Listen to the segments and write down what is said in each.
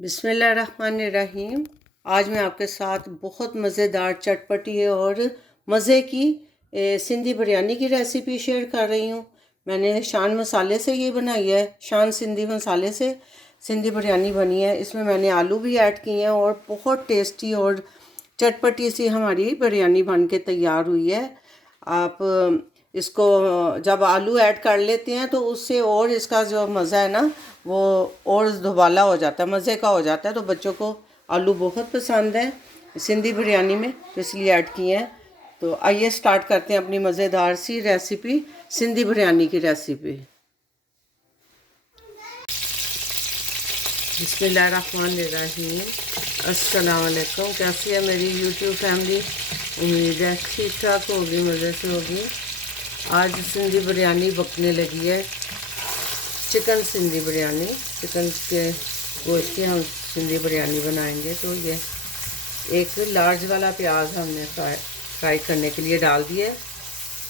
बिस्मिल्लाहिर्रहमानिर्रहीम। आज मैं आपके साथ बहुत मज़ेदार चटपटी और मज़े की सिंधी बिरयानी की रेसिपी शेयर कर रही हूँ। मैंने शान मसाले से ये बनाई है, शान सिंधी मसाले से सिंधी बिरयानी बनी है। इसमें मैंने आलू भी ऐड किए हैं और बहुत टेस्टी और चटपटी सी हमारी बिरयानी बन के तैयार हुई है। आप इसको जब आलू ऐड कर लेते हैं तो उससे और इसका जो मज़ा है ना वो और दुबाला हो जाता है, मज़े का हो जाता है। तो बच्चों को आलू बहुत पसंद है सिंधी बिरयानी में, तो इसलिए ऐड किए हैं। तो आइए स्टार्ट करते हैं अपनी मज़ेदार सी रेसिपी, सिंधी बिरयानी की रेसिपी। बिस्मिल्लाहिर्रहमानिर्रहीम। अस्सलाम वालेकुम। कैसी है मेरी यूट्यूब फैमिली? उम्मीद है ठीक ठाक होगी, मज़े से होगी। आज सिंधी बिरयानी पकने लगी है, चिकन सिंधी बिरयानी। चिकन के गोश्त की हम सिंधी बिरयानी बनाएंगे। तो ये एक लार्ज वाला प्याज हमने फ्राई करने के लिए डाल दिए।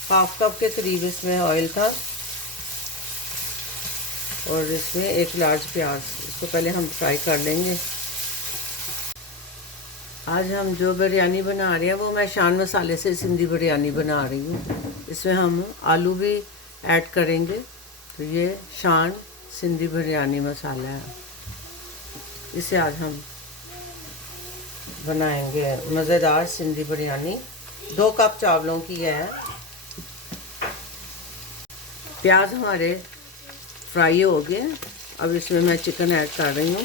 हाफ कप के करीब इसमें ऑयल था और इसमें एक लार्ज प्याज, इसको पहले हम फ्राई कर लेंगे। आज हम जो बिरयानी बना रहे हैं वो मैं शान मसाले से सिंधी बिरयानी बना रही हूँ। इसमें हम आलू भी ऐड करेंगे। तो ये शान सिंधी बिरयानी मसाला है, इसे आज हम बनाएंगे मज़ेदार सिंधी बिरयानी। 2 कप चावलों की है। प्याज हमारे फ्राई हो गए। अब इसमें मैं चिकन ऐड कर रही हूँ।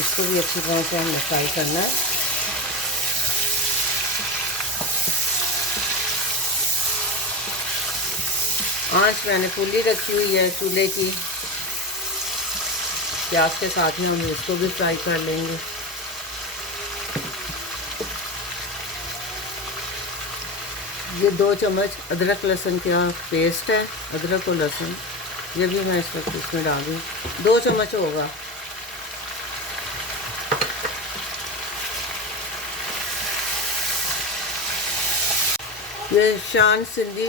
इसको भी अच्छी तरह से हमें फ्राई करना है। आंच मैंने फुली रखी हुई है चूल्हे की। प्याज के साथ ही हम इसको भी फ्राई कर लेंगे। ये 2 चम्मच अदरक लहसुन का पेस्ट है। अदरक और लहसुन ये भी मैं इस वक्त इसमें डाल दूँ। 2 चम्मच होगा। ये शान सिंधी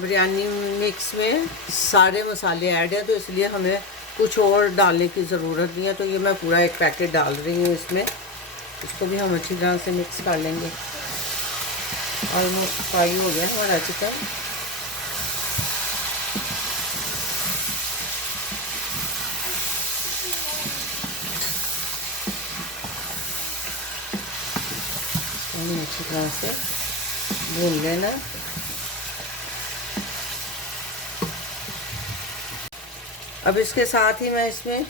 बिरयानी मिक्स में सारे मसाले ऐड हैं, तो इसलिए हमें कुछ और डालने की ज़रूरत नहीं है। तो ये मैं पूरा एक पैकेट डाल रही हूँ इसमें। इसको भी हम अच्छी तरह से मिक्स कर लेंगे। ऑलमोस्ट फ्राई हो गया हमारा चिकन। हमें अच्छी तरह से भून लेना। अब इसके साथ ही मैं इसमें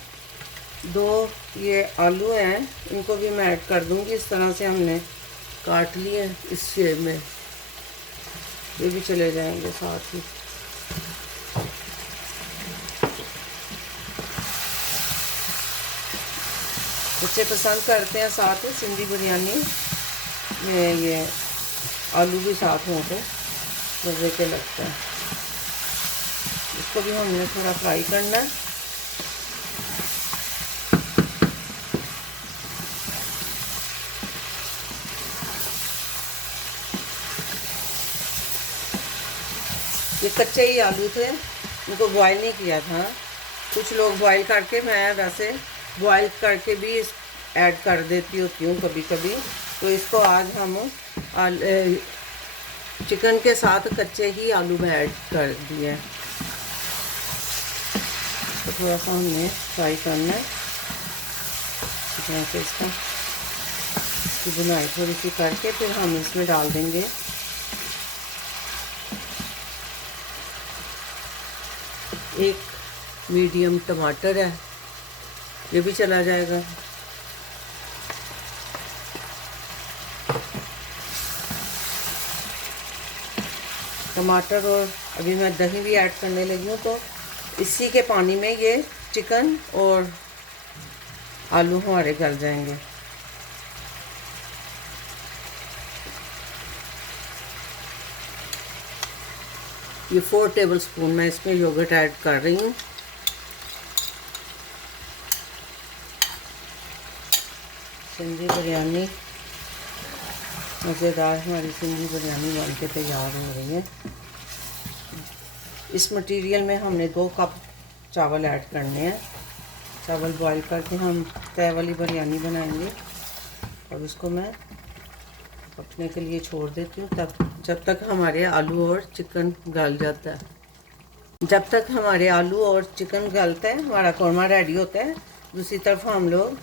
2 ये आलू हैं, इनको भी मैं ऐड कर दूंगी। इस तरह से हमने काट लिए इस शेप में, ये भी चले जाएंगे साथ ही। बच्चे पसंद करते हैं साथ ही सिंधी बिरयानी में ये आलू भी साथ हों तो मज़े के लगता है। इसको भी हमने थोड़ा फ्राई करना है। ये कच्चे ही आलू थे, इनको बॉयल नहीं किया था। कुछ लोग बॉयल करके, मैं वैसे बॉयल करके भी ऐड कर देती होती हूँ कभी कभी। तो इसको आज हम चिकन के साथ कच्चे ही आलू में ऐड कर दिए। तो थोड़ा सा हमने फ्राई करना है इस तरह से। इसकी बुनाई थोड़ी सी करके फिर हम इसमें डाल देंगे एक मीडियम टमाटर है, ये भी चला जाएगा। टमाटर और अभी मैं दही भी ऐड करने लगी हूँ। तो इसी के पानी में ये चिकन और आलू हमारे गल जाएंगे। ये 4 टेबलस्पून मैं इसमें योगर्ट ऐड कर रही हूँ। सिंधी बिरयानी मज़ेदार हमारी सिंधी बिरयानी बन के तैयार हो रही है। इस मटेरियल में हमने 2 कप चावल ऐड करने हैं। चावल बॉईल करके हम तय वाली बिरयानी बनाएंगे और इसको मैं पकने के लिए छोड़ देती हूँ तब जब तक हमारे आलू और चिकन गल जाता है। जब तक हमारे आलू और चिकन गलता है हमारा कौरमा रेडी होता है। दूसरी तरफ हम लोग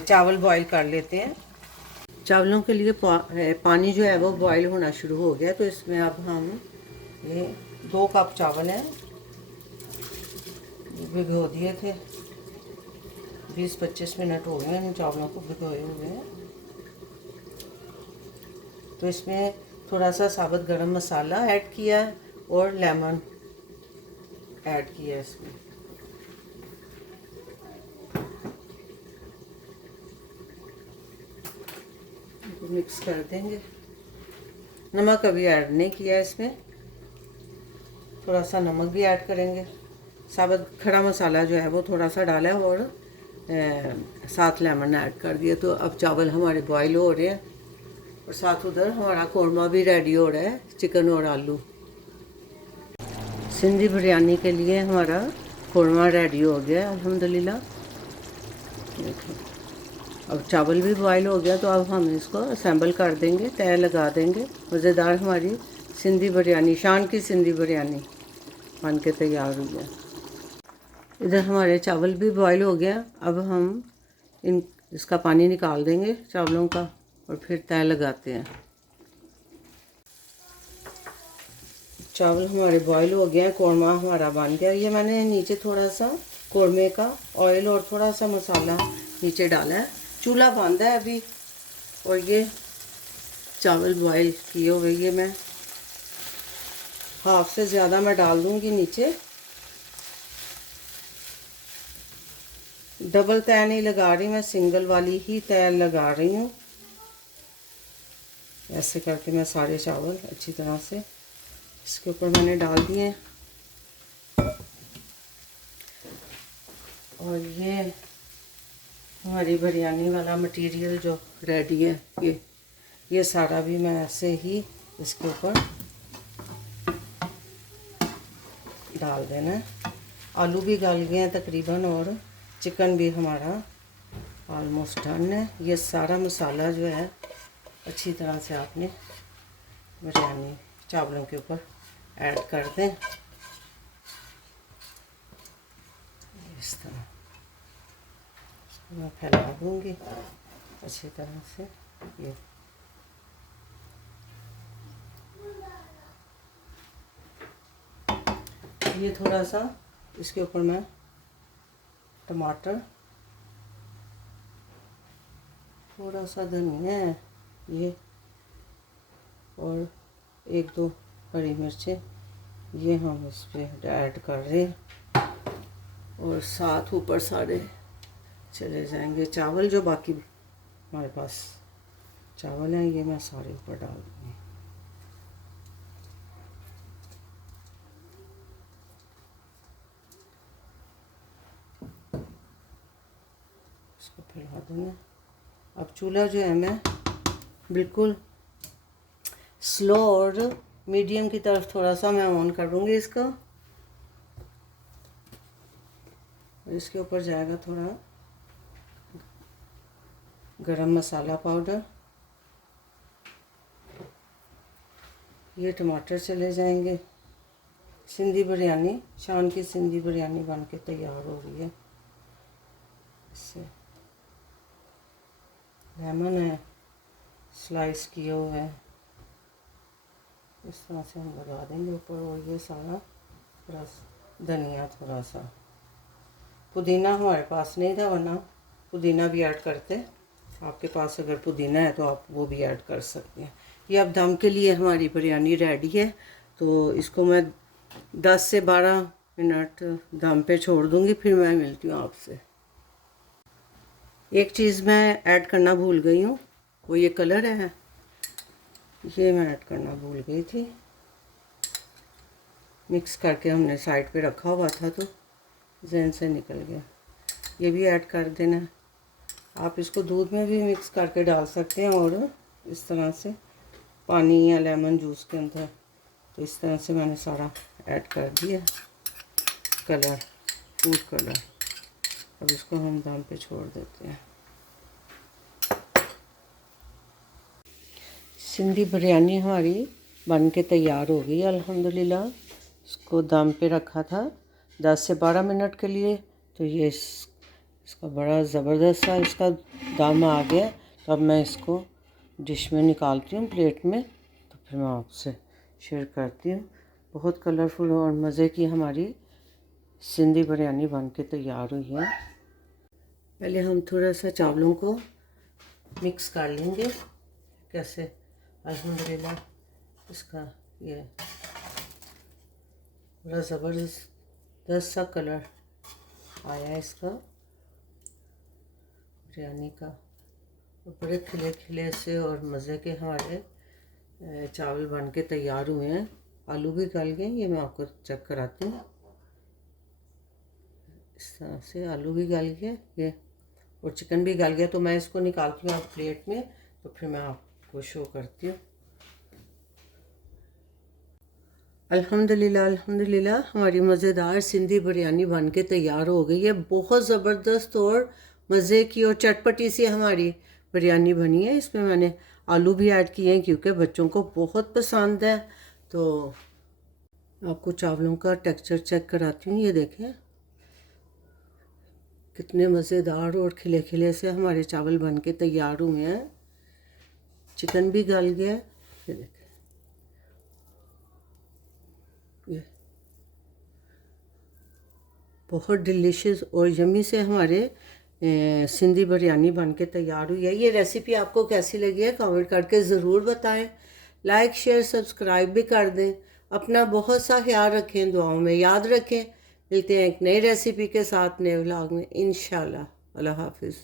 चावल बॉईल कर लेते हैं। चावलों के लिए पानी जो है वो बॉईल होना शुरू हो गया, तो इसमें अब हम ये 2 कप चावल हैं भिगो दिए थे। 20-25 मिनट हो गए इन चावलों को भिगोए हुए हैं। तो इसमें थोड़ा सा साबुत गरम मसाला ऐड किया और लेमन ऐड किया इसमें। मिक्स कर देंगे। नमक अभी ऐड नहीं किया इसमें, थोड़ा सा नमक भी ऐड करेंगे। साबुत खड़ा मसाला जो है वो थोड़ा सा डाला है और साथ लेमन ऐड कर दिया। तो अब चावल हमारे बॉईल हो रहे हैं और साथ उधर हमारा कौरमा भी रेडी हो रहा है, चिकन और आलू। सिंधी बिरयानी के लिए हमारा कौरमा रेडी हो गया अल्हम्दुलिल्लाह। देखो अब चावल भी बॉईल हो गया, तो अब हम इसको असेंबल कर देंगे, तय लगा देंगे। मज़ेदार हमारी सिंधी बिरयानी, शान की सिंधी बिरयानी बन के तैयार हुई है। इधर हमारे चावल भी बॉईल हो गया। अब हम इसका पानी निकाल देंगे चावलों का और फिर तय लगाते हैं। चावल हमारे बॉईल हो गए हैं, कौरमा हमारा बन गया। ये मैंने नीचे थोड़ा सा कौरमे का ऑयल और थोड़ा सा मसाला नीचे डाला है। चूल्हा बंद है अभी और ये चावल बॉईल किए हुए ये मैं हाफ से ज़्यादा मैं डाल दूँगी नीचे। डबल तय नहीं लगा रही मैं, सिंगल वाली ही तय लगा रही हूँ। ऐसे करके मैं सारे चावल अच्छी तरह से इसके ऊपर मैंने डाल दिए। और ये हमारी बिरयानी वाला मटेरियल जो रेडी है, ये सारा भी मैं ऐसे ही इसके ऊपर डाल देना है। आलू भी गल गए हैं तकरीबन और चिकन भी हमारा ऑलमोस्ट डन है। ये सारा मसाला जो है अच्छी तरह से आपने बिरयानी चावलों के ऊपर ऐड कर दें इस तरह। इसको मैं फैला दूंगी अच्छी तरह से। ये थोड़ा सा इसके ऊपर मैं टमाटर, थोड़ा सा धनिया है ये और 1-2 हरी मिर्चें ये हम इस पर ऐड कर रहे हैं। और साथ ऊपर सारे चले जाएंगे चावल, जो बाकी हमारे पास चावल हैं ये मैं सारे ऊपर डाल दूँगी। इसको फैला देना। अब चूल्हा जो है मैं बिल्कुल स्लो और मीडियम की तरफ थोड़ा सा मैं ऑन कर दूँगी इसको। और इसके ऊपर जाएगा थोड़ा गरम मसाला पाउडर। ये टमाटर चले जाएंगे। सिंधी बिरयानी, शान की सिंधी बिरयानी बन के तैयार हो रही है। इससे लेमन है स्लाइस किए हुए हैं, इस तरह से हम लगा देंगे ऊपर। और ये सारा प्लस धनिया, थोड़ा सा पुदीना हमारे पास नहीं था वरना पुदीना भी ऐड करते। आपके पास अगर पुदीना है तो आप वो भी ऐड कर सकते हैं। ये अब दम के लिए हमारी बिरयानी रेडी है, तो इसको मैं 10 से 12 मिनट दम पे छोड़ दूँगी, फिर मैं मिलती हूँ आपसे। एक चीज़ मैं ऐड करना भूल गई हूँ, वो ये कलर है, ये मैं ऐड करना भूल गई थी। मिक्स करके हमने साइड पे रखा हुआ था तो जहन से निकल गया। ये भी ऐड कर देना। आप इसको दूध में भी मिक्स करके डाल सकते हैं और इस तरह से पानी या लेमन जूस के अंदर। तो इस तरह से मैंने सारा ऐड कर दिया कलर। Food colour. अब इसको हम दम पे छोड़ देते हैं। सिंधी बिरयानी हमारी बन के तैयार हो गई अल्हम्दुलिल्लाह। इसको दम पे रखा था 10 से 12 मिनट के लिए, तो ये इसका बड़ा ज़बरदस्त सा इसका दम आ गया। तो अब मैं इसको डिश में निकालती हूँ, प्लेट में, तो फिर मैं आपसे शेयर करती हूँ। बहुत कलरफुल और मज़े की हमारी सिंधी बिरयानी बन के तैयार हुई है। पहले हम थोड़ा सा चावलों को मिक्स कर लेंगे। कैसे अल्हम्दुलिल्लाह इसका ये बड़ा ज़बरदस्त सा कलर आया है इसका बिरयानी का। बड़े खिले खिले से और मज़े के हमारे चावल बन के तैयार हुए हैं। आलू भी गल गए, ये मैं आपको चेक कराती हूँ। इस तरह से आलू भी गल गए ये, और चिकन भी गल गया। तो मैं इसको निकालती हूँ आप प्लेट में, तो फिर मैं आपको शो करती हूँ। अल्हम्दुलिल्लाह अल्हम्दुलिल्लाह हमारी मज़ेदार सिंधी बिरयानी बन के तैयार हो गई है। बहुत ज़बरदस्त और मज़े की और चटपटी सी हमारी बिरयानी बनी है। इसमें मैंने आलू भी ऐड किए हैं क्योंकि बच्चों को बहुत पसंद है। तो आपको चावलों का टेक्सचर चेक कराती हूँ। ये देखें कितने मज़ेदार और खिले खिले से हमारे चावल बन के तैयार हुए हैं। चिकन भी गल गया है, ये देखें। ये बहुत डिलीशियस और यमी से हमारे सिंधी बिरयानी बन के तैयार हुई है। ये रेसिपी आपको कैसी लगी है कमेंट करके ज़रूर बताएं। लाइक शेयर सब्सक्राइब भी कर दें। अपना बहुत सा ख्याल रखें, दुआओं में याद रखें। मिलते हैं एक नई रेसिपी के साथ नए व्लॉग में इंशाल्लाह। अल्लाह हाफिज़।